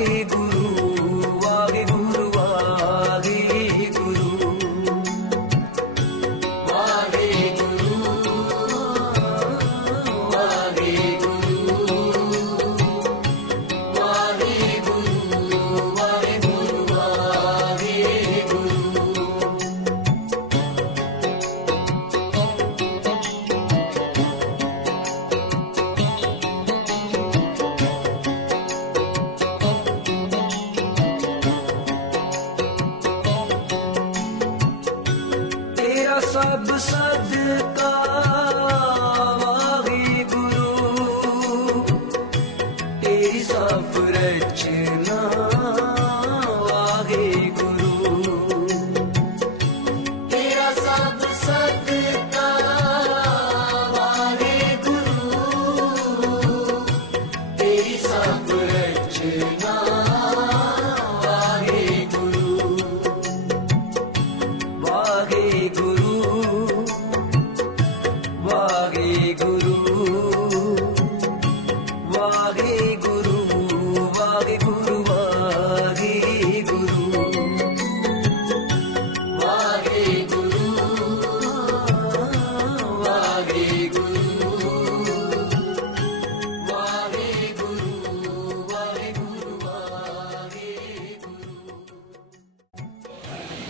Rodrigo.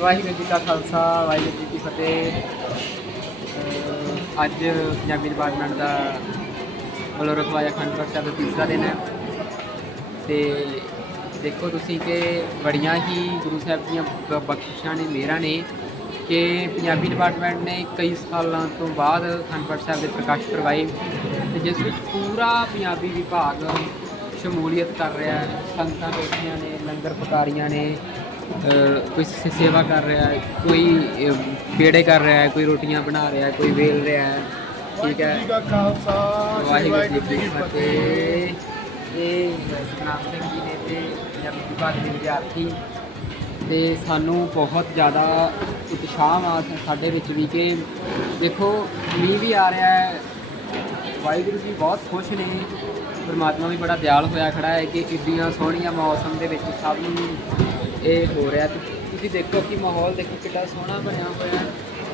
Waheguru ji ਕਾ ਖਾਲਸਾ, ਵਾਹਿਗੁਰੂ ਜੀ ਕੀ ਫਤਿਹ। ਅੱਜ ਪੰਜਾਬੀ ਡਿਪਾਰਟਮੈਂਟ ਦਾ ਵੱਲੋਂ ਰਖਵਾਇਆ ਖੰਡ ਪਾਠ ਸਾਹਿਬ ਦਾ ਤੀਸਰਾ ਦਿਨ ਹੈ। ਤੇ ਦੇਖੋ ਤੁਸੀਂ ਕਿ ਬੜੀਆਂ ਹੀ ਗੁਰੂ ਸਾਹਿਬ ਦੀਆਂ ਬ- ਬਖਸ਼ਿਸ਼ਾਂ ਨੇ ਮੇਰਾ ਨੇ ਕਿ ਪੰਜਾਬੀ ਡਿਪਾਰਟਮੈਂਟ ਨੇ ਕਈ ਸਾਲਾਂ ਤੋਂ ਬਾਅਦ ਅਖੰਡ ਪਾਠ ਸਾਹਿਬ ਦੇ ਪ੍ਰਕਾਸ਼ ਕਰਵਾਏ ਤੇ ਜਿਸ ਵਿੱਚ ਪੂਰਾ ਪੰਜਾਬੀ ਵਿਭਾਗ ਸ਼ਮੂਲੀਅਤ ਕਰ ਰਿਹਾ ਹੈ। ਸੰਗਤਾਂ ਬੈਠੀਆਂ ਨੇ, ਲੰਗਰ ਪਕਾਰੀਆਂ ਨੇ ਕੋਈ ਸੇਵਾ ਕਰ ਰਿਹਾ ਹੈ ਕੋਈ ਪੇੜੇ ਕਰ ਰਿਹਾ ਹੈ ਕੋਈ ਰੋਟੀਆਂ ਬਣਾ ਰਿਹਾ ਹੈ ਕੋਈ ਵੇਲ ਰਿਹਾ ਹੈ ਠੀਕ ਹੈ। ਜੀ ਖਾਲਸਾ ਵਾਹਿਗੁਰੂ ਜੀ ਕੀ ਫਤਿਹ। ਇਹ ਸਤਨਾਮ ਸਿੰਘ ਜੀ ਨੇ ਤੇ ਪੰਜਾਬੀ ਵਿਭਾਗ ਦੇ ਵਿਦਿਆਰਥੀ ਤੇ ਸਾਨੂੰ ਬਹੁਤ ਜ਼ਿਆਦਾ ਉਤਸ਼ਾਹ ਆ ਸਾਡੇ ਵਿੱਚ ਵੀ ਕਿ ਦੇਖੋ ਮੀਂਹ ਵੀ ਆ ਰਿਹਾ ਹੈ। ਵਾਹਿਗੁਰੂ ਜੀ ਬਹੁਤ ਖੁਸ਼ ਨੇ। ਪਰਮਾਤਮਾ ਵੀ ਬੜਾ ਦਿਆਲ ਹੋਇਆ ਖੜਾ ਹੈ ਕਿ ਇੱਡੀਆਂ ਸੋਹਣੀਆਂ ਮੌਸਮ ਦੇ ਵਿੱਚ ਸਭ ਨੂੰ ਇਹ ਹੋ ਰਿਹਾ ਤੇ ਤੁਸੀਂ ਦੇਖੋ ਕਿ ਮਾਹੌਲ ਦੇਖੋ ਕਿੱਡਾ ਸੋਹਣਾ ਬਣਿਆ ਹੋਇਆ ਹੈ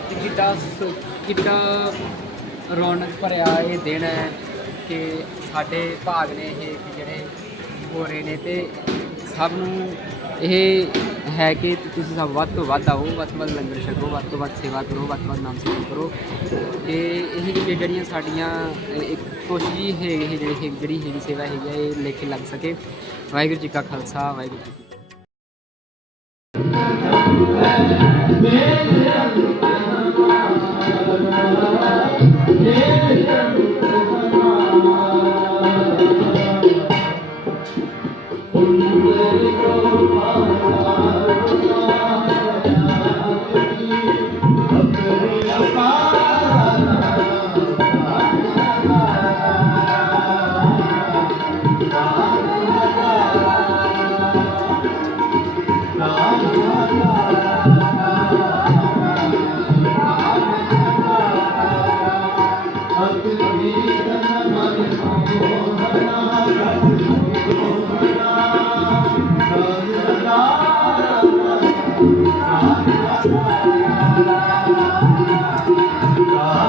ਤੇ ਕਿੰਨਾ ਕਿੱਡਾ ਰੌਣਕ ਭਰਿਆ ਇਹ ਦਿਨ ਹੈ ਕਿ ਸਾਡੇ ਭਾਗ ਨੇ ਇਹ ਜਿਹੜੇ ਹੋ ਰਹੇ ਨੇ ਤੇ ਸਭ ਨੂੰ ਇਹ ਹੈ ਕਿ ਤੁਸੀਂ ਸਭ ਵੱਧ ਤੋਂ ਵੱਧ ਆਓ ਵੱਧ ਤੋਂ ਵੱਧ ਲੰਗਰ ਛਕੋ ਵੱਧ ਤੋਂ ਵੱਧ ਸੇਵਾ ਕਰੋ ਵੱਧ ਤੋਂ ਵੱਧ ਨਾਮ ਸਿਮਰਨ ਕਰੋ। ਤੇ ਇਹ ਜਿਹੜੀਆਂ- ਜਿਹੜੀਆਂ ਸਾਡੀਆਂ ਅ, ਇੱਕ ਕੋਸ਼ਿਸ਼ ਹੈ ਇਹ ਜਿਹੜੀ ਹੈ- ਜਿਹੜੀ ਹੈਗੀ ਸੇਵਾ ਹੈਗੀ ਹੈ ਇਹ ਲੈ ਕੇ ਲੱਗ ਸਕੇ। ਵਾਹਿਗੁਰੂ ਜੀ ਕਾ Khalsa Waheguru ji Ben de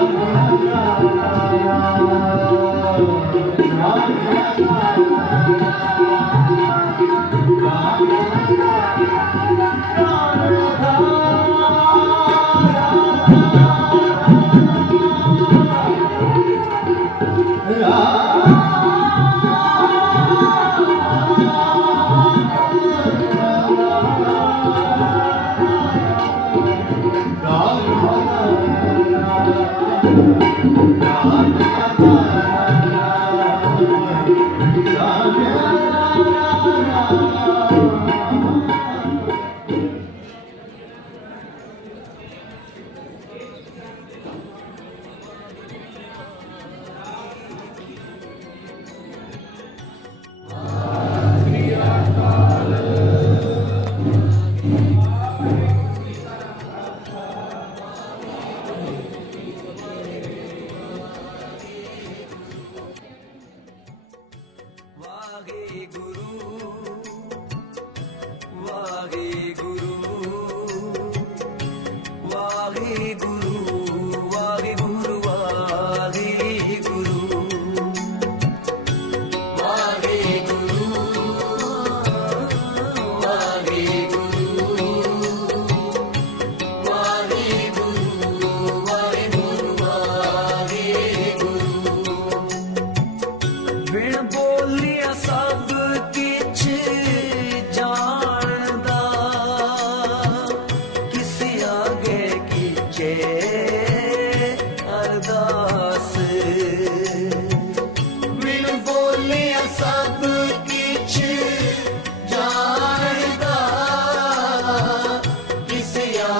Amen.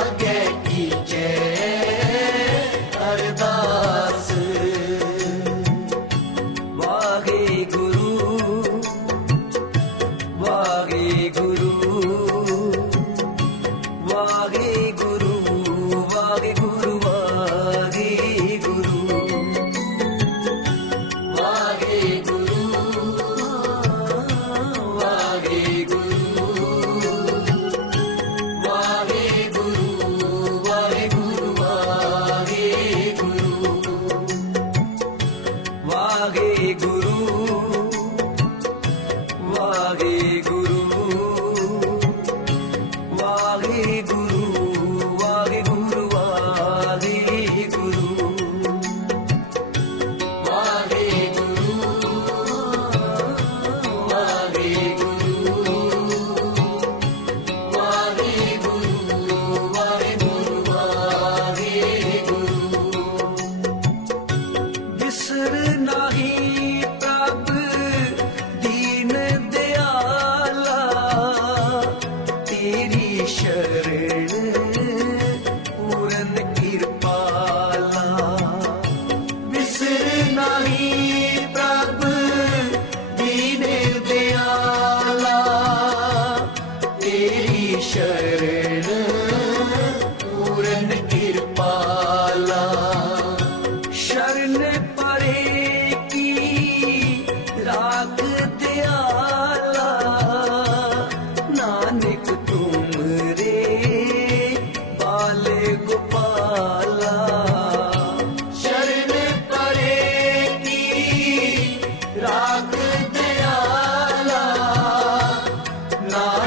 again.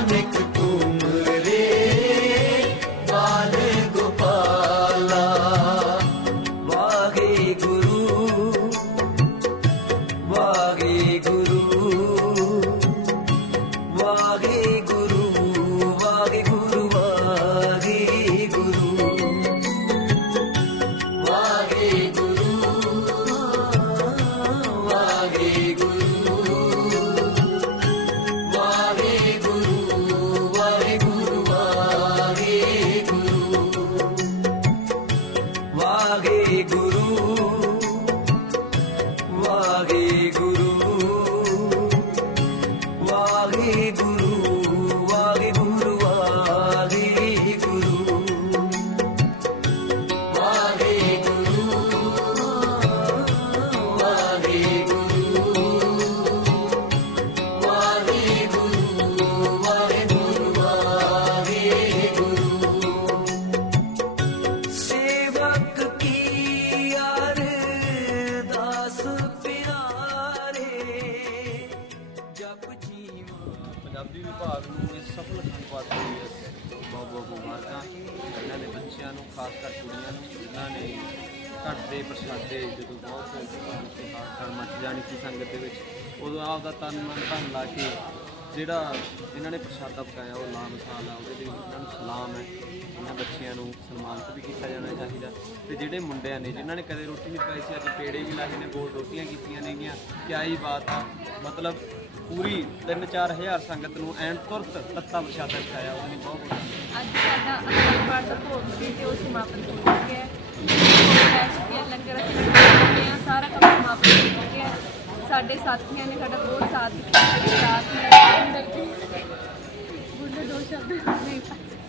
Dominic. ਵਿਭਾਗ ਨੂੰ ਇਸ ਸਫਲ ਖੰਡਪਾਤ ਲਈ ਬਹੁਤ ਬਹੁਤ ਮੁਬਾਰਕਾਂ। ਇਹਨਾਂ ਦੇ ਬੱਚਿਆਂ ਨੂੰ, ਖਾਸ ਕਰ ਕੁੜੀਆਂ ਨੂੰ, ਜਿਨ੍ਹਾਂ ਨੇ ਘੱਟ ਦੇ ਪ੍ਰਸ਼ਾਦੇ ਜਦੋਂ ਬਹੁਤ ਹਾਰ ਮੱਚ ਜਾਣੀ ਸੀ ਸੰਗਤ ਦੇ ਵਿੱਚ। ਉਦੋਂ ਆਪ ਦਾ ਤਨ ਮਨ ਧਨ ਲਾ ਕੇ ਜਿਹੜਾ ਇਹਨਾਂ ਨੇ ਪ੍ਰਸ਼ਾਦਾ ਪਕਾਇਆ, ਉਹ ਲਾ ਮਸਾਲਾ ਉਹਦੇ ਲਈ ਇਹਨਾਂ ਨੂੰ ਸਲਾਮ ਹੈ। ਇਹਨਾਂ ਬੱਚਿਆਂ ਨੂੰ ਸਨਮਾਨਿਤ ਵੀ ਕੀਤਾ ਜਾਣਾ ਚਾਹੀਦਾ ਤੇ ਜਿਹੜੇ ਮੁੰਡਿਆਂ ਨੇ ਜਿਨ੍ਹਾਂ ਨੇ ਕਦੇ ਰੋਟੀ ਨਹੀਂ ਪਕਾਈ ਸੀ ਅੱਜ ਪੇੜੇ ਵੀ ਲਾਏ ਨੇ ਬਹੁਤ ਰੋਟੀਆਂ ਕੀਤੀਆਂ ਨੇਗੀਆਂ ਕਿਆ ਹੀ ਬਾਤ ਆ। ਮਤਲਬ ਪੂਰੀ 3-4 ਹਜ਼ਾਰ ਸੰਗਤ ਨੂੰ ਐਨ ਤੁਰਤ ਤੱਤਾ ਪ੍ਰਸ਼ਾਦਾ ਖਿਲਾਇਆ ਉਹਨੇ ਬਹੁਤ ਬਹੁਤ ਅੱਜ ਸਾਡਾ ਅਖੰਡ ਪਾਠ ਦਾ ਭੋਗ ਸੀ ਤੇ ਉਹ ਸਮਾਪਨ ਹੋ ਹੈ। ਲੰਗਰ ਅਸੀਂ ਸਾਰਾ ਕੰਮ ਹੈ ਸਾਡੇ ਸਾਥੀਆਂ ਨੇ ਸਾਡਾ ਬਹੁਤ ਸਾਥ ਦਿੱਤਾ ਸਟਾਫ ਨੇ ਬੁੱਢੇ ਦੋ ਸ਼ਬਦ। ਨਹੀਂ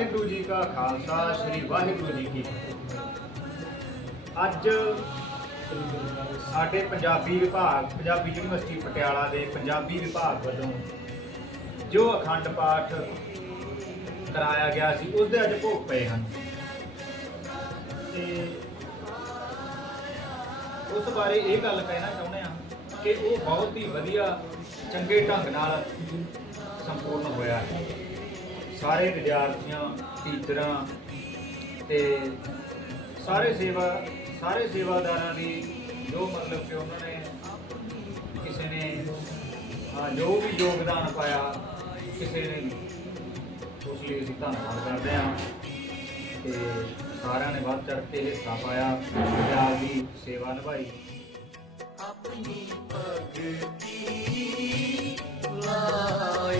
ਵਾਹਿਗੁਰੂ ਜੀ ਕਾ ਖਾਲਸਾ, ਸ੍ਰੀ ਵਾਹਿਗੁਰੂ ਜੀ ਕੀ ਅੱਜ ਸਾਡੇ ਪੰਜਾਬੀ ਵਿਭਾਗ, ਪੰਜਾਬੀ ਯੂਨੀਵਰਸਿਟੀ ਪਟਿਆਲਾ ਦੇ ਪੰਜਾਬੀ ਵਿਭਾਗ ਵੱਲੋਂ ਜੋ ਅਖੰਡ ਪਾਠ ਕਰਾਇਆ ਗਿਆ ਸੀ ਉਸ ਦੇ ਅੱਜ ਭੋਗ ਪਏ ਹਨ। ਤੇ ਉਸ ਬਾਰੇ ਇਹ ਗੱਲ ਕਹਿਣਾ ਚਾਹੁੰਦੇ ਆ ਕਿ ਉਹ ਬਹੁਤ ਹੀ ਵਧੀਆ, ਚੰਗੇ ਢੰਗ ਨਾਲ ਸੰਪੂਰਨ ਹੋਇਆ ਹੈ। ਸਾਰੇ ਵਿਦਿਆਰਥੀਆਂ, ਟੀਚਰਾਂ ਤੇ ਸਾਰੇ ਸੇਵਾ, ਸਾਰੇ ਸੇਵਾਦਾਰਾਂ ਦੀ ਜੋ ਮਤਲਬ ਕਿ ਉਹਨਾਂ ਨੇ ਕਿਸੇ ਨੇ ਜੋ ਵੀ ਯੋਗਦਾਨ ਪਾਇਆ, ਕਿਸੇ ਨੇ ਉਸ ਲਈ ਅਸੀਂ ਧੰਨਵਾਦ ਕਰਦੇ ਹਾਂ ਤੇ ਸਾਰਿਆਂ ਨੇ ਵੱਧ ਚੜ੍ਹ ਕੇ ਹਿੱਸਾ ਪਾਇਆ, ਪੰਜਾਬ ਦੀ ਸੇਵਾ ਨਿਭਾਈ। ਆਪਣੀ ਭਗਤੀ ਲਾ